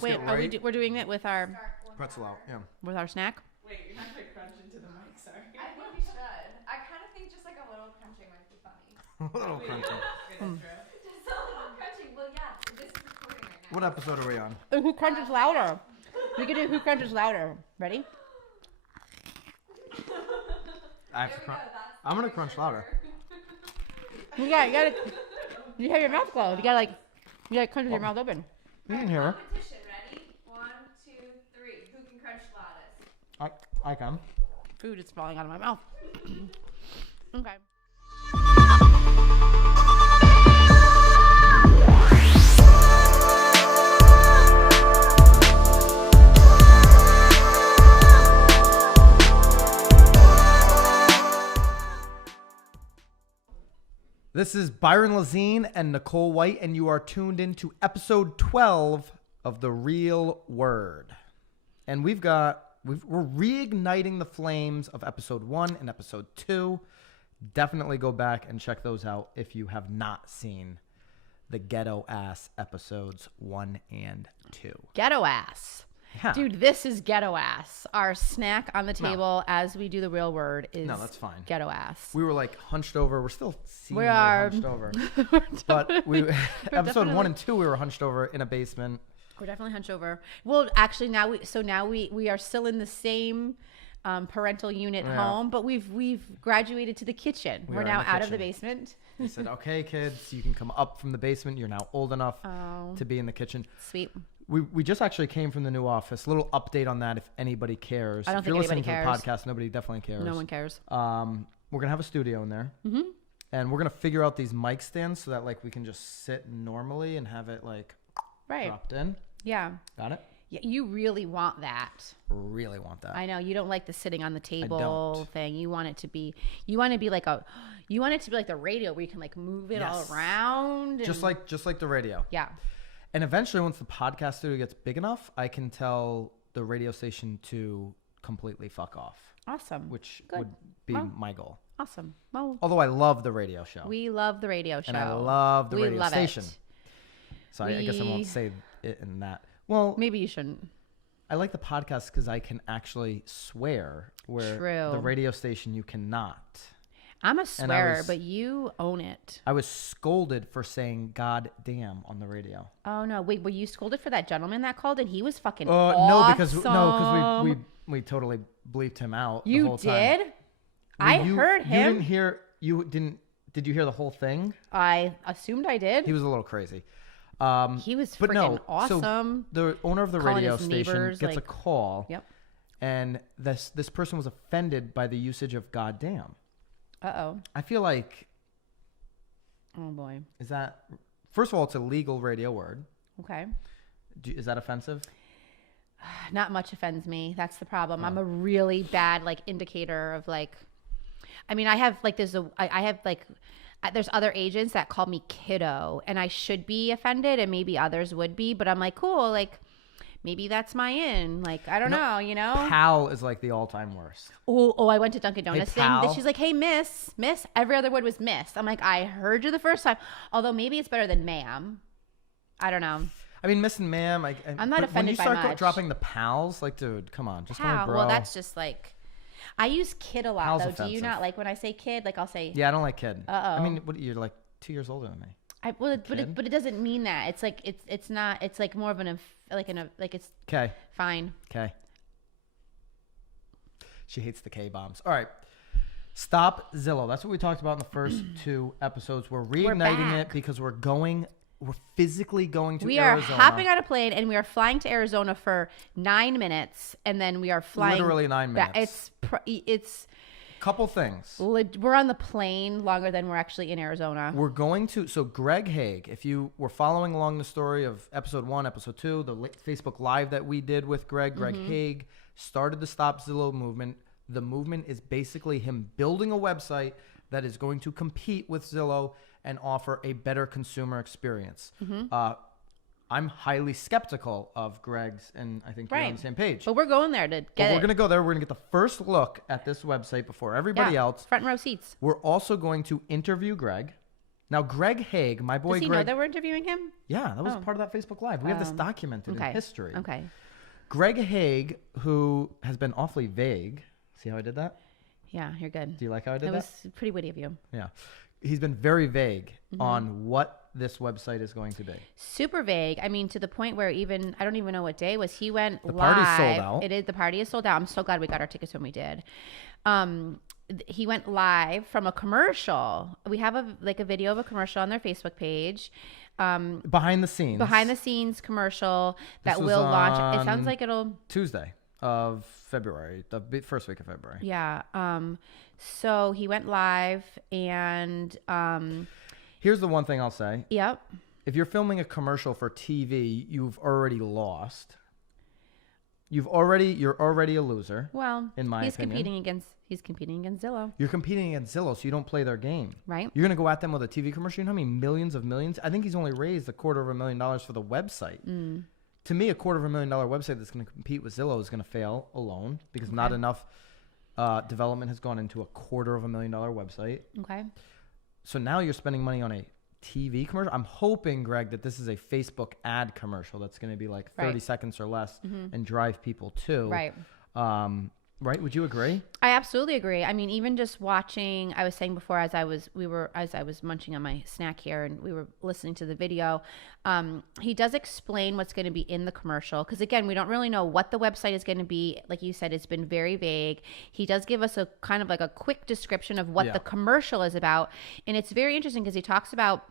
Wait, we're doing it with our pretzel out. Yeah. With our snack. Wait, you're not gonna crunch into the mic. Sorry. I think we should. I kind of think just like a little crunching might be funny. A little crunching. Just a little crunching. Well, yeah. This is recording right now. What episode are we on? Who crunches louder? We can do who crunches louder. Ready? I have to crunch. I'm gonna crunch louder. You gotta. You have your mouth closed. You gotta crunch with your mouth open. You can hear her. Competition. Ready? 1, 2, 3. Who can crunch loudest? I can. Food is falling out of my mouth. Okay. This is Byron Lazine and Nicole White, and you are tuned into episode 12 of The Real Word. And we're reigniting the flames of episode 1 and episode 2. Definitely go back and check those out if you have not seen the ghetto ass episodes 1 and 2. Ghetto ass. Yeah. Dude, this is ghetto ass. Our snack on the table as we do the real word is that's fine. Ghetto ass. We were like hunched over. We're still We are hunched over. But episode 1 and 2 we were hunched over in a basement. We're definitely hunched over. Well, actually now we are still in the same parental unit home, but we've graduated to the kitchen. We're now out of the basement. They said, "Okay, kids, you can come up from the basement. You're now old enough to be in the kitchen." Sweet. We just actually came from the new office. A little update on that if anybody cares. I don't if think you're anybody listening cares. to the podcast, nobody definitely cares. No one cares. We're gonna have a studio in there, and we're gonna figure out these mic stands so that like we can just sit normally and have it like dropped in. Yeah. Got it? Yeah, you really want that. Really want that. I know you don't like the sitting on the table thing. You want it to be like the radio where you can like move it all around. Just like the radio. Yeah. And eventually, once the podcast studio gets big enough, I can tell the radio station to completely fuck off. Awesome. Which would be my goal. Awesome. Well, although I love the radio show. We love the radio show. And I love the radio station. It. So I guess I won't say it in that. Well, maybe you shouldn't. I like the podcast because I can actually swear where the radio station you cannot. I'm a swearer, but you own it. I was scolded for saying "God damn" on the radio. Oh no! Wait, were you scolded for that gentleman that called and he was fucking awesome? No, because we totally bleeped him out. You the whole did? Time. I heard him. You didn't hear. You didn't. Did you hear the whole thing? I assumed I did. He was a little crazy. He was freaking awesome. So the owner of the radio station gets a call. Yep. And this person was offended by the usage of "God damn." Uh-oh. I feel like... Oh, boy. Is that... First of all, it's a legal radio word. Okay. Is that offensive? Not much offends me. That's the problem. I'm a really bad, indicator of, I mean, I have, there's other agents that call me kiddo, and I should be offended, and maybe others would be, but I'm like, cool, maybe that's my in. I don't know, you know? Pal is the all-time worst. Oh, I went to Dunkin' Donuts thing. She's like, hey, miss. Every other word was miss. I'm like, I heard you the first time. Although maybe it's better than ma'am. I don't know. I mean, miss and ma'am. I'm not offended by much. When you start dropping the pals, dude, come on. Just call me bro. Well, that's just I use kid a lot, Pal's though. offensive. Do you not like when I say kid? I'll say... Yeah, I don't like kid. Uh-oh. I mean, you're 2 years older than me. But it doesn't mean that. It's not. It's more of it's okay. Fine. Okay. She hates the K bombs. All right. Stop Zillow. That's what we talked about in the first 2 episodes. We're reigniting it because we're physically going to Arizona. We are hopping on a plane and we are flying to Arizona for 9 minutes, and then we are flying. Literally 9 minutes. It's. Couple things. We're on the plane longer than we're actually in Arizona. We're going to, so Greg Hague, if you were following along the story of episode 1, episode 2, the Facebook Live that we did with Greg Hague started the Stop Zillow movement. The movement is basically him building a website that is going to compete with Zillow and offer a better consumer experience. I'm highly skeptical of Greg's, and I think you're on the same page. But we're going there to get We're going to go there. We're going to get the first look at this website before everybody else. Front row seats. We're also going to interview Greg. Now, Greg Haig, my boy Does he Greg. know that we're interviewing him? Yeah, that was Oh. part of that Facebook Live. We have this documented Okay. in history. Okay. Greg Haig, who has been awfully vague. See how I did that? Yeah, you're good. Do you like how I did That that? was pretty witty of you. Yeah. He's been very vague Mm-hmm. on what this website is going to be. Super vague. I mean, to the point where even I don't even know what day it was. He went The live. party's sold out. It is. The party is sold out. I'm so glad we got our tickets when we did. He went live from a commercial. We have a video of a commercial on their Facebook page. Behind the scenes Commercial that This was will launch. It on sounds like it'll. Tuesday of February, the first week of February. Yeah. So he went live and. Here's the one thing I'll say. Yep. If you're filming a commercial for TV, you've already lost. You're already a loser. Well, in my he's opinion. He's competing against Zillow. You're competing against Zillow, so you don't play their game. Right. You're going to go at them with a TV commercial. You know how many millions of millions? I think he's only raised $250,000 for the website. To me, $250,000 website that's going to compete with Zillow is going to fail alone because not enough development has gone into $250,000 website. Okay. So now you're spending money on a TV commercial. I'm hoping, Greg, that this is a Facebook ad commercial that's going to be like 30 seconds or less and drive people to. Right. Right? Would you agree? I absolutely agree. I mean, even just watching, I was saying before as I was munching on my snack here and we were listening to the video, he does explain what's going to be in the commercial. Because again, we don't really know what the website is going to be. Like you said, it's been very vague. He does give us a kind of like a quick description of what the commercial is about. And it's very interesting because he talks about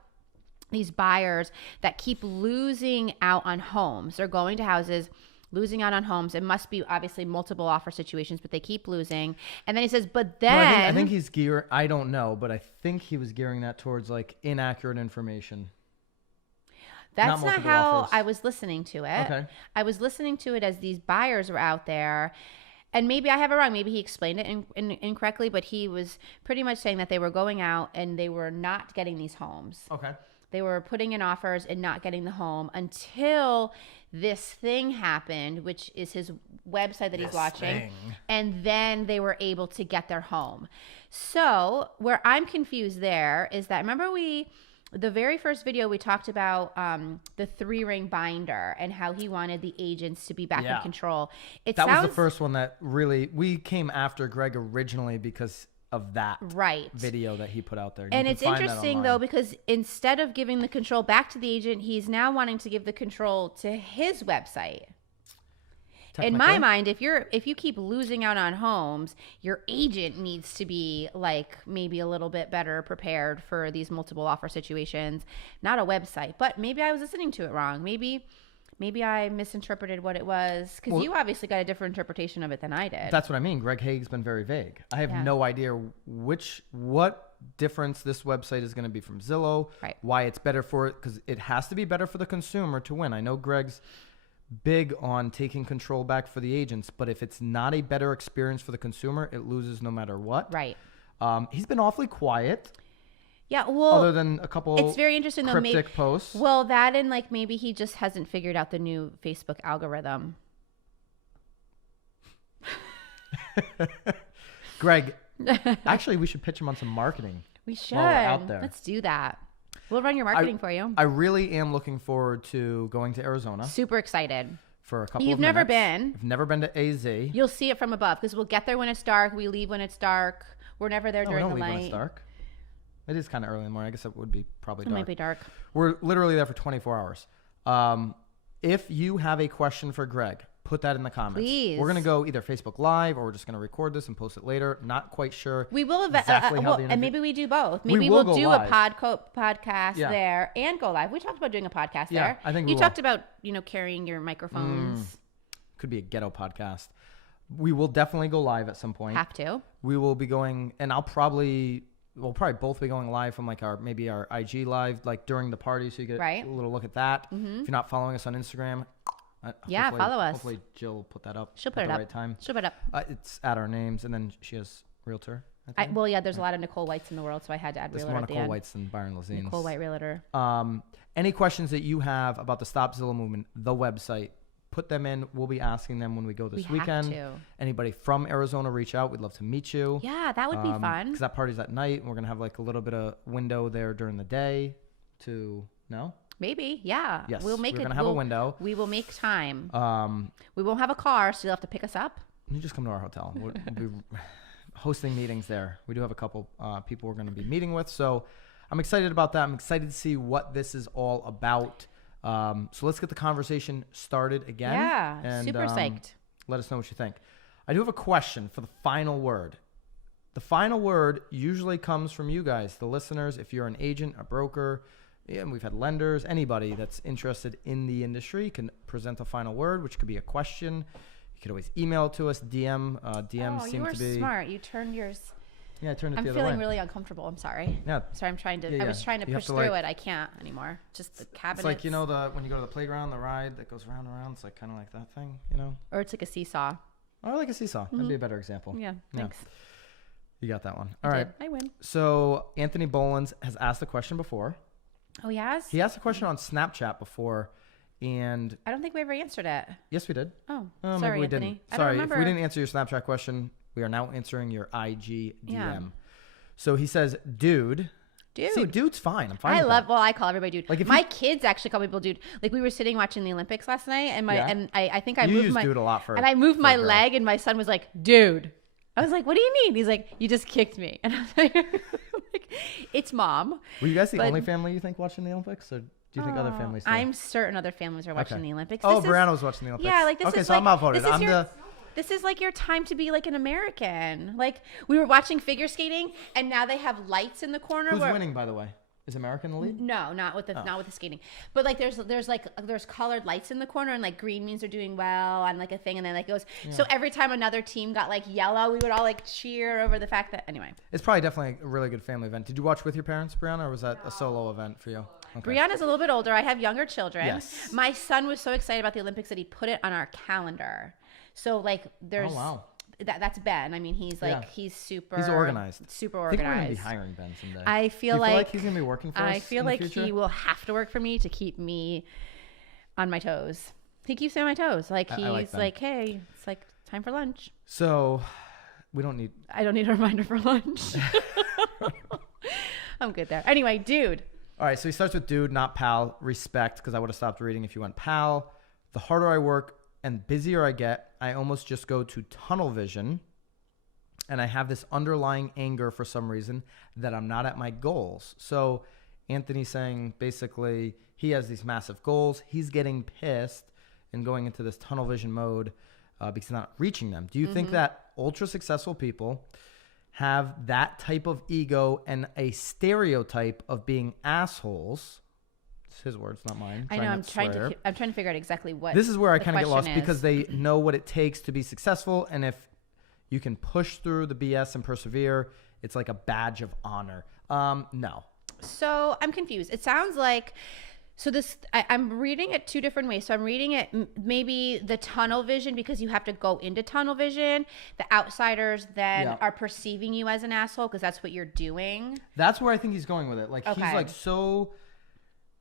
these buyers that keep losing out on homes. They're going to houses, losing out on homes. It must be obviously multiple offer situations, but they keep losing. And then he says, but then... No, I think he's gearing... I don't know, but I think he was gearing that towards like inaccurate information. That's not how offers. I was listening to it. Okay. I was listening to it as these buyers were out there. And maybe I have it wrong. Maybe he explained it incorrectly, but he was pretty much saying that they were going out and they were not getting these homes. Okay. They were putting in offers and not getting the home until this thing happened, which is his website that he's watching. And then they were able to get their home. So where I'm confused there is that, remember the very first video we talked about the 3-ring binder and how he wanted the agents to be back in control. That was the first one that really, we came after Greg originally because of that video that he put out there. And it's interesting though, because instead of giving the control back to the agent, he's now wanting to give the control to his website. In my mind, if you keep losing out on homes, your agent needs to be like maybe a little bit better prepared for these multiple offer situations, not a website. But maybe I was listening to it wrong. Maybe I misinterpreted what it was, because you obviously got a different interpretation of it than I did. That's what I mean. Greg Haig's been very vague. I have no idea what difference this website is going to be from Zillow, why it's better for it, because it has to be better for the consumer to win. I know Greg's big on taking control back for the agents, but if it's not a better experience for the consumer, it loses no matter what. Right. He's been awfully quiet. Yeah, well, other than a couple it's very interesting though, cryptic posts. Well, that and like maybe he just hasn't figured out the new Facebook algorithm. Greg, actually, we should pitch him on some marketing. We should. While we're out there. Let's do that. We'll run your marketing for you. I really am looking forward to going to Arizona. Super excited. For a couple You've of never minutes. been. I've never been to AZ. You'll see it from above because we'll get there when it's dark. We leave when it's dark. We're never there during the leave night. when it's dark. It is kind of early in the morning. I guess it would be probably It dark. might be dark. We're literally there for 24 hours. If you have a question for Greg, put that in the comments. Please. We're going to go either Facebook Live or we're just going to record this and post it later. Not quite sure. We will exactly how the and maybe we do both. We Maybe will we'll go do live. a podcast there and go live. We talked about doing a podcast there. I think you we talked about carrying your microphones. Could be a ghetto podcast. We will definitely go live at some point. Have to. We will be going, and we'll probably both be going live from like our IG live like during the party, so you get a little look at that. If you're not following us on Instagram, follow us. Hopefully Jill will put that up. She'll put at it the up. Right time. She'll put it up. It's at our names, and then she has realtor. There's a lot of Nicole Whites in the world, so I had to add There's realtor more at the Nicole end. Whites than Byron Lazine. Nicole White realtor. Any questions that you have about the Stop Zillow movement, the website, put them in. We'll be asking them when we go this We have weekend. to. Anybody from Arizona, reach out. We'd love to meet you. Yeah, that would be fun. Because that party's at night, and we're gonna have like a little bit of window there during the day. Maybe, yeah. Yes, we're gonna have a window. We will make time. Um, We won't have a car, so you'll have to pick us up. you just come to our hotel. We'll be hosting meetings there. We do have a couple people we're gonna be meeting with, so I'm excited about that. I'm excited to see what this is all about. So let's get the conversation started again. Yeah, and, super psyched. Let us know what you think. I do have a question for the final word. The final word usually comes from you guys, the listeners. If you're an agent, a broker, and we've had lenders, anybody that's interested in the industry can present a final word, which could be a question. You could always email it to us. DMs Oh, seem you were to be smart. You turned yours. Yeah, I turned it I'm the other feeling way. really uncomfortable. I'm sorry. Yeah. Sorry, I'm trying to. Yeah, I was yeah. trying to You have push to, through like- it. I can't anymore. Just the cabinet. It's like, when you go to the playground, the ride that goes round and around. It's like kind of like that thing, Or it's like a seesaw. Or like a seesaw. That'd be a better example. Yeah. Yeah. Thanks. You got that one. I All right. did. I win. So Anthony Bolins has asked a question before. Oh, yes. He asked a question on Snapchat before, and I don't think we ever answered it. yes, we did. Oh, Maybe sorry, we Anthony. didn't. I don't Sorry, if remember. we didn't answer your Snapchat question, we are now answering your IG DM. Yeah. So he says, dude. Dude. See, dude's fine. I'm fine. I with love. that. Well, I call everybody dude. Like, if my you- kids actually call people dude. Like we were sitting watching the Olympics last night, and Yeah. I think I You moved use my dude a lot for. and I moved for my a girl. leg, and my son was like, "Dude." I was like, "What do you mean?" He's like, "You just kicked me," and I was like, "It's mom." Were you guys the but- only family you think watching the Olympics, or do you think other families? Do? I'm certain other families are watching Okay. the Olympics. Oh, This is- Brianna was watching the Olympics. Yeah, like this okay, is so like, I'm outvoted. This is I'm your, the. This is like your time to be like an American. Like we were watching figure skating, and now they have lights in the corner. Who's where, winning, by the way? Is America in the lead? No, not with the skating. But like there's colored lights in the corner, and like green means they're doing well on like a thing, and then like goes. So every time another team got like yellow, we would all like cheer over the fact that anyway. It's probably definitely a really good family event. Did you watch with your parents, Brianna, or was that a solo event for you? Okay. Brianna's a little bit older. I have younger children. Yes. My son was so excited about the Olympics that he put it on our calendar. So like there's Oh, wow. that's Ben. I mean, he's like Yeah. he's super. He's organized. Super I think we're organized. gonna be hiring Ben someday. I Do you feel like he's gonna be working for us. I feel in the like future? he will have to work for me to keep me on my toes. He keeps me on my toes. Like I he's like that. like, hey, it's like time for lunch. So, we don't need. I don't need a reminder for lunch. I'm good there. Anyway, dude. All right, so he starts with dude, not pal. Respect, because I would have stopped reading if you went pal. The harder I work and busier I get, I almost just go to tunnel vision. And I have this underlying anger for some reason that I'm not at my goals. So Anthony's saying basically he has these massive goals. He's getting pissed and going into this tunnel vision mode because he's not reaching them. Do you think that ultra successful people have that type of ego and a stereotype of being assholes? It's his words, not mine. I know. I'm trying swear. to figure out exactly what. This is where I the kind of get lost question because is. they know what it takes to be successful, and if you can push through the BS and persevere, it's like a badge of honor. No. So I'm confused. It sounds like. So this, I'm reading it two different ways. So I'm reading it maybe the tunnel vision because you have to go into tunnel vision. The outsiders then Yeah. are perceiving you as an asshole because that's what you're doing. That's where I think he's going with it. Like he's Okay. like so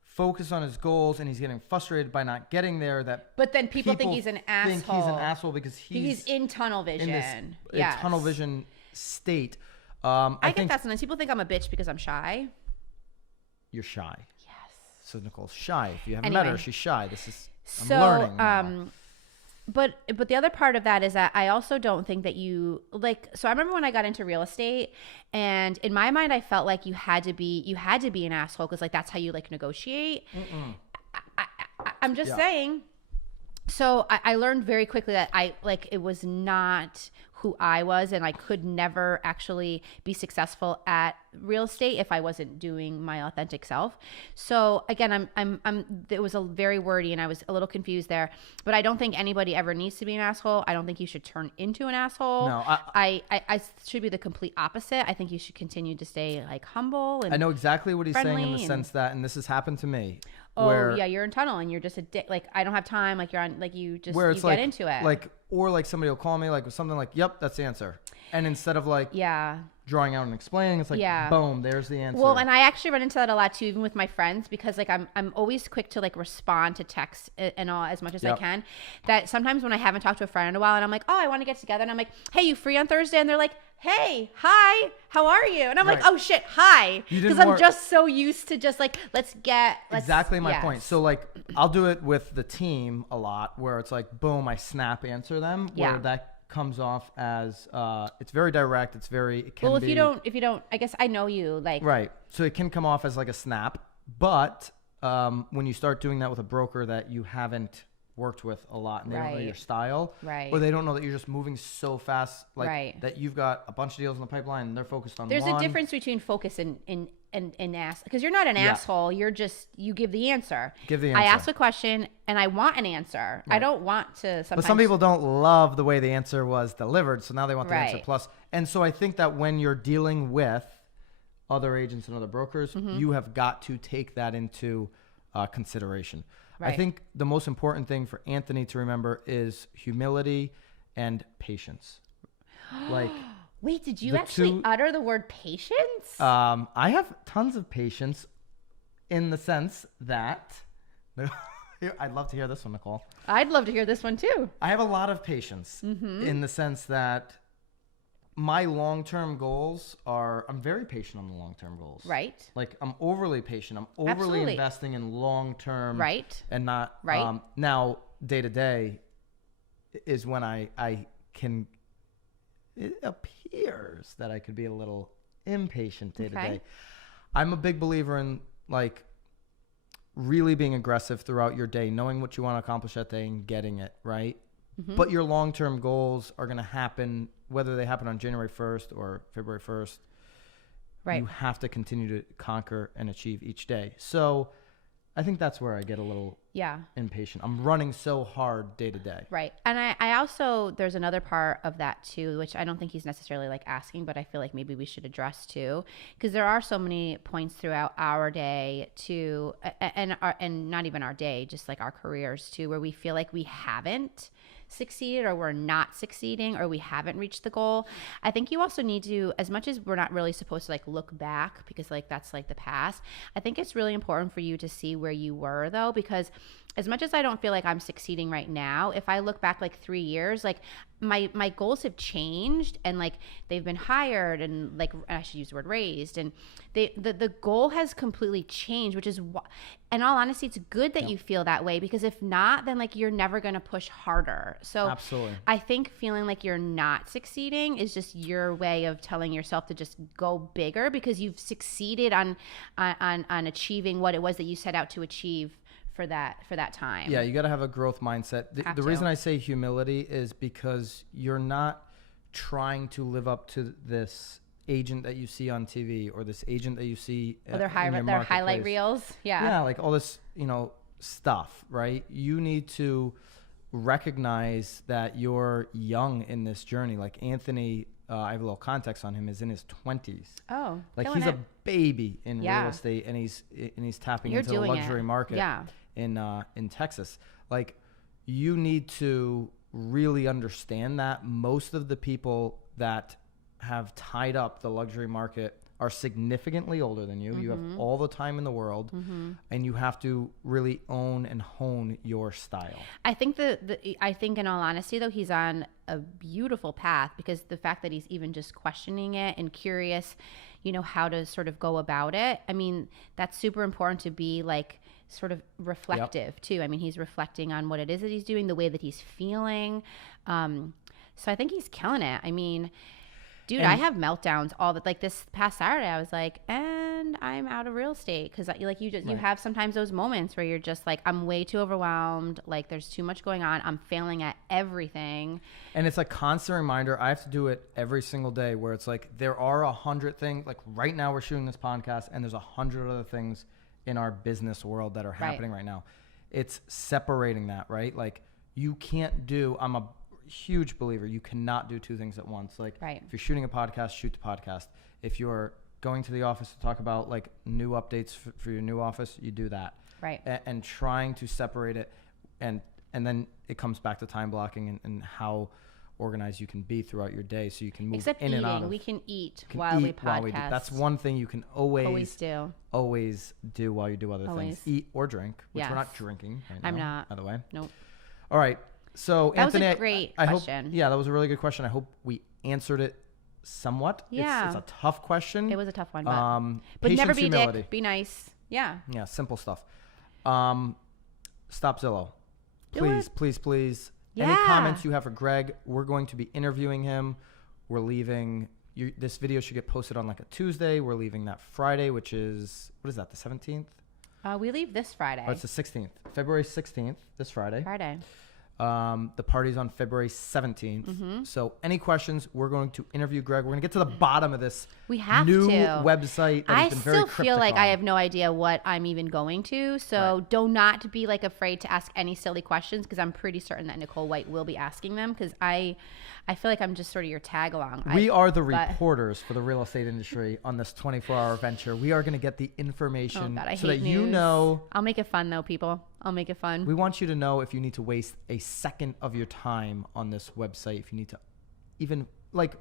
focused on his goals and he's getting frustrated by not getting there that But then people think he's an asshole. think he's an asshole because He's in tunnel vision. in this Yes. tunnel vision state. I think get that sometimes. People think I'm a bitch because I'm shy. you're shy. Yes. So Nicole's shy. If you haven't met her, Anyway. she's shy. I'm So, learning now. but the other part of that is that I also don't think that you like. So I remember when I got into real estate, and in my mind, I felt like you had to be an asshole because like that's how you like negotiate. I'm just Yeah. saying. So I learned very quickly that it was not who I was, and I could never actually be successful at real estate if I wasn't doing my authentic self. So again, it was a very wordy, and I was a little confused there. But I don't think anybody ever needs to be an asshole. I don't think you should turn into an asshole. No, I should be the complete opposite. I think you should continue to stay like humble and I know exactly what he's saying in friendly the and- sense that, and this has happened to me. Oh where, yeah, you're in tunnel and you're just like, I don't have time. Like you're on, like you just, where you it's get like, into it. like, or like somebody will call me like with something like, yep, that's the answer. And instead of like yeah. drawing out and explaining, it's like, Yeah. boom, there's the answer. Well, and I actually run into that a lot too, even with my friends, because like I'm always quick to like respond to texts and all as much as I Yep. can. That sometimes when I haven't talked to a friend in a while and I'm like, oh, I want to get together, and I'm like, hey, you free on Thursday? And they're like, hey, hi, how are you? And I'm like, Right. oh shit, hi, You because didn't I'm just so used to just like let's exactly my yes. point. So like I'll do it with the team a lot where it's like, boom, I snap answer them, where Yeah. that comes off as it's very direct, it can Well, be, if you don't, I guess I know you like right, so it can come off as like a snap, but when you start doing that with a broker that you haven't worked with a lot and they don't know Right. your style, Right. or they don't know that you're just moving so fast, like Right. that you've got a bunch of deals in the pipeline and they're focused on There's one. a difference between focus and ask, because you're not an asshole. You're just, you give the answer. Give the I answer. ask a question and I want an answer. I don't want to. Sometimes, But some people don't love the way the answer was delivered, so now they want the answer Right. plus. And so I think that when you're dealing with other agents and other brokers, Mm-hmm. you have got to take that into consideration. I Right. think the most important thing for Anthony to remember is humility and patience. Like, Wait, did you the actually two- utter the word patience? I have tons of patience in the sense that I'd love to hear this one, Nicole. I'd love to hear this one too. I have a lot of patience Mm-hmm. in the sense that my long-term goals are, I'm very patient on the long-term goals. Right. Like I'm overly patient. I'm overly Absolutely. investing in long-term. Right. And not, Right. Now day to day is when I can, it appears that I could be a little impatient day to Okay. day. I'm a big believer in like really being aggressive throughout your day, knowing what you want to accomplish that day and getting it, right? Mm-hmm. But your long-term goals are going to happen, whether they happen on January 1st or February 1st. Right. You have to continue to conquer and achieve each day. So I think that's where I get a little Yeah. impatient. I'm running so hard day to day. Right. And I also, there's another part of that too, which I don't think he's necessarily like asking, but I feel like maybe we should address too, because there are so many points throughout our day too, and not even our day, just like our careers too, where we feel like we haven't succeeded or we're not succeeding or we haven't reached the goal. I think you also need to, as much as we're not really supposed to like look back because like that's like the past, I think it's really important for you to see where you were though, because as much as I don't feel like I'm succeeding right now, if I look back like 3 years, like my goals have changed and like they've been hired and like I should use the word raised, and the goal has completely changed, which is in all honesty, it's good that you feel that way, because if not, then like you're never going to push harder. So Absolutely. I think feeling like you're not succeeding is just your way of telling yourself to just go bigger, because you've succeeded on achieving what it was that you set out to achieve for that time. Yeah, you got to have a growth mindset. Have The to. reason I say humility is because you're not trying to live up to this agent that you see on TV or this agent that you see Or their in your highlight marketplace. reels. Yeah. Yeah, like all this, stuff, right? You need to recognize that you're young in this journey. Like Anthony, I have a little context on him, is in his 20s. Oh, Like killing he's it. a baby in Yeah. real estate, and he's tapping You're into the doing luxury it. market Yeah. in Texas. Like you need to really understand that most of the people that have tied up the luxury market are significantly older than you. You have all the time in the world, and you have to really own and hone your style. I think I think in all honesty though, he's on a beautiful path, because the fact that he's even just questioning it and curious, how to sort of go about it. I mean, that's super important to be like sort of reflective too. I mean, he's reflecting on what it is that he's doing, the way that he's feeling. So I think he's killing it. I mean, dude, I have meltdowns like this past Saturday. I was like, and I'm out of real estate, because like you have sometimes those moments where you're just like, I'm way too overwhelmed. Like there's too much going on. I'm failing at everything. And it's a constant reminder. I have to do it every single day, where it's like there are 100 things. Like right now we're shooting this podcast, and there's 100 other things in our business world that are happening right now. It's separating that, right? Like you can't do, I'm a huge believer, you cannot do two things at once. Like if you're shooting a podcast, shoot the podcast. If you're going to the office to talk about like new updates for your new office, you do that. Right. And trying to separate it, and then it comes back to time blocking and how organized you can be throughout your day, so you can move Except in eating. and out. We can eat while we podcast. That's one thing you can always do. Always do while you do other things. Eat or drink, which we're not drinking right now. I'm not. By the way. Nope. All right. So That Anthony, was a great question. Hope, that was a really good question. I hope we answered it somewhat. Yeah. It's a tough question. It was a tough one, but patience, never be humility. dick. Be nice. Yeah. Yeah, simple stuff. Stop Zillow. Please. Any Yeah. comments you have for Greg? We're going to be interviewing him. We're leaving. This video should get posted on like a Tuesday. We're leaving that Friday, which is, what is that, the 17th? We leave this Friday. Oh, it's the 16th. February 16th, this Friday. Friday. The party's on February 17th. Mm-hmm. So any questions, we're going to interview Greg. We're going to get to the bottom of this We have new to. website that I has been very still cryptic feel like on. I have no idea what I'm even going to. So do not be like afraid to ask any silly questions, because I'm pretty certain that Nicole White will be asking them, because I feel like I'm just sort of your tag along. We are the reporters for the real estate industry on this 24-hour venture. We are going to get the information so that you know. I'll make it fun though, people. I'll make it fun. We want you to know if you need to waste a second of your time on this website, if you need to even like,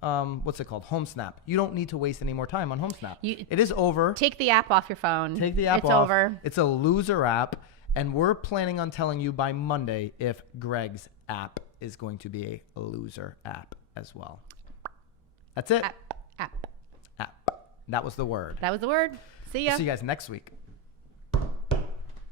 what's it called? HomeSnap. You don't need to waste any more time on HomeSnap. It is over. Take the app off your phone. Take the app off. It's over. It's a loser app. And we're planning on telling you by Monday if Greg's app is going to be a loser app as well. That's it. App. App. That was the word. That was the word. See ya. See you guys next week.